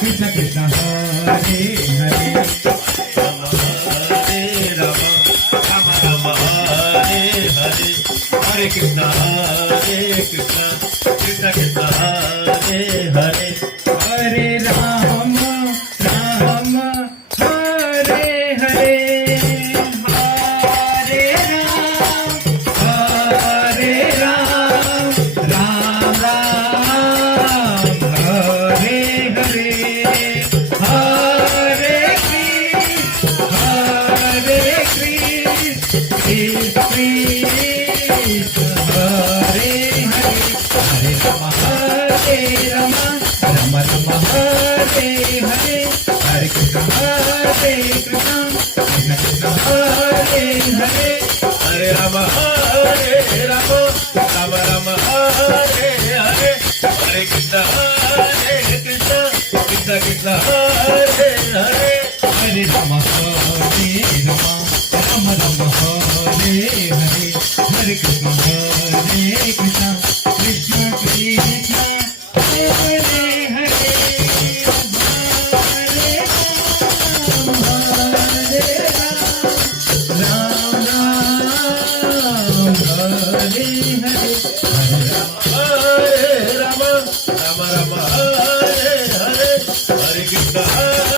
Krishna Krishna Hare Hare Ram Hare Ram Ram Ram Hare Hare Hare Krishna Krishna Krishna Hare Hare Hare Ram Ram Hare Hare Hare Ram Ram Ram Hare Hare Hare Krishna Krishna Hare Hare Hare Ram Ram Ram Hare Hare Hare Krishna Krishna Krishna Hare Hare Hare Ram Ram Ram Ram Hare Hare Hare Krishna Krishna Krishna Hare Hare Hare Ram Ram Ram Hare Hare Hare Krishna Krishna Krishna Krishna Hare Hare Ram Hare Hare Hare Hare Ram Ram Ram